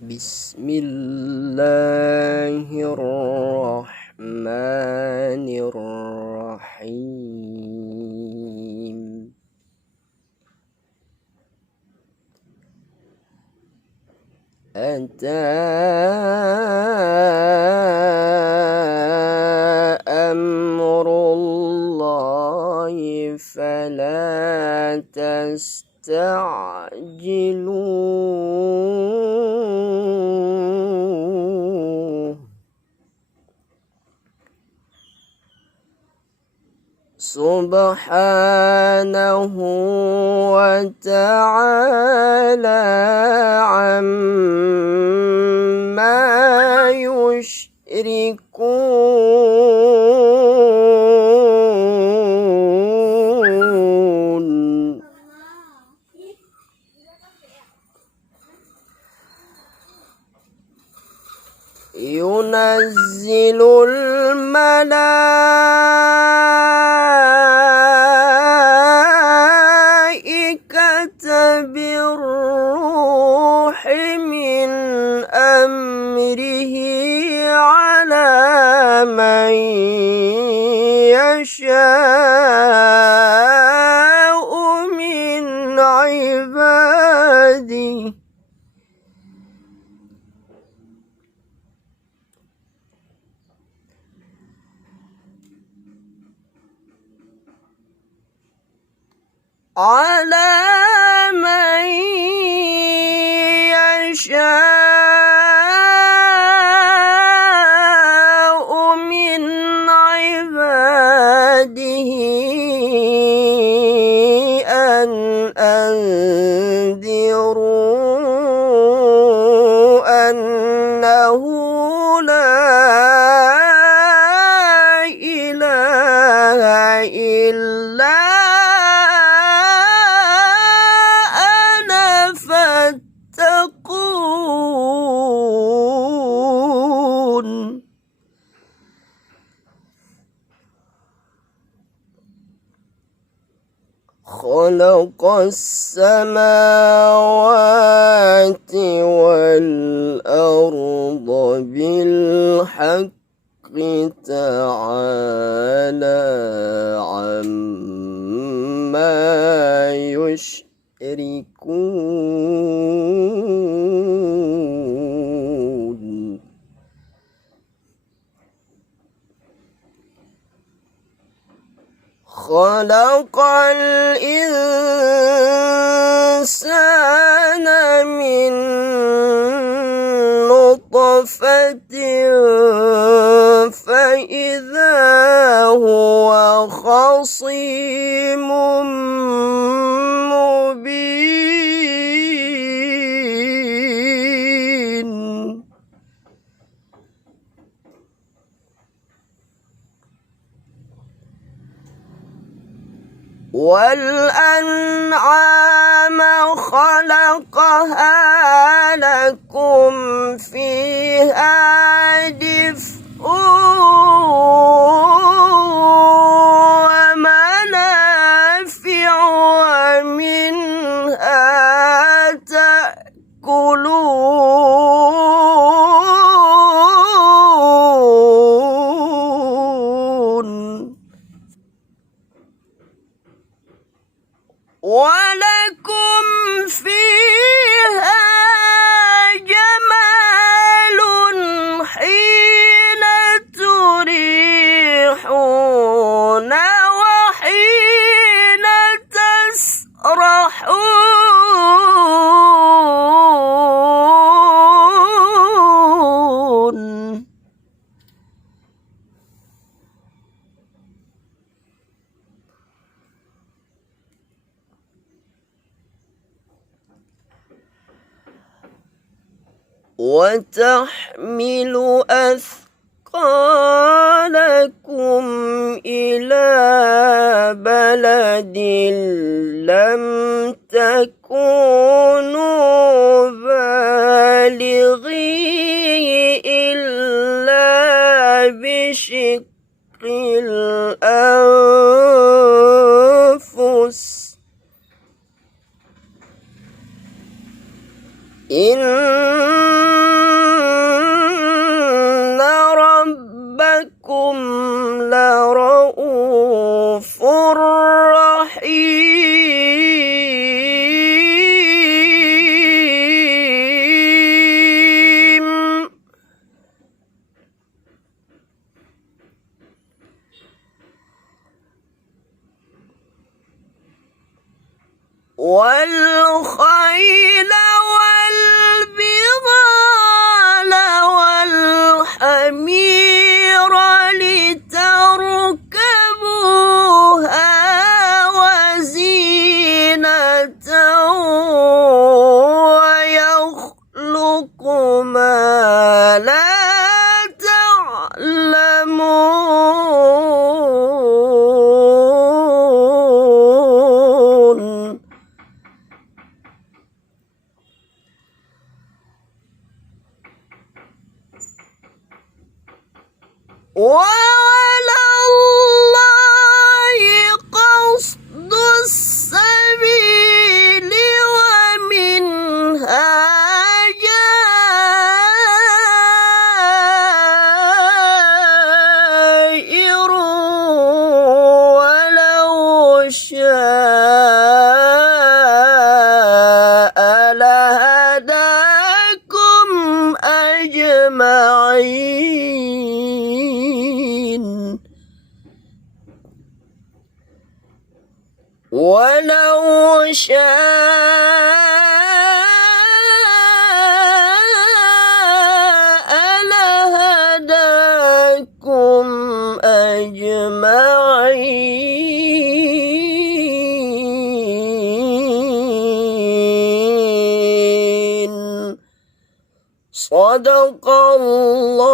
بسم الله الرحمن الرحيم. أتى أمر الله فلا تستعجلوه سبحانه وتعالى عما يشركون. ينزل الملائكة بالروح من أمره على من يشاء من عباده أن أنذروا أنه لا إله إلا أنا فاتقون. خلق السماوات والأرض بالحق تعالى عما يشركون. خلق الإنسان من نطفة فإذا هو خصيم مبين. والأنعام خلقها لكم فيها دفء ومنافع ومنها تأكلون. ولكم فيها جمال حين تريحون وحين تسرحون. وتحمل أثقالكم إلى بلد لم تكونوا بالغيه إلا بشق الأنفس إن والخيل والبغال والحمير لتركبوها وزينة ويخلق ما لا تعلمون وعلى الله قصد السبيل ومنها جائر ولو شاء لهداكم أجمعين ولو شاء لهداكم أجمعين صدق الله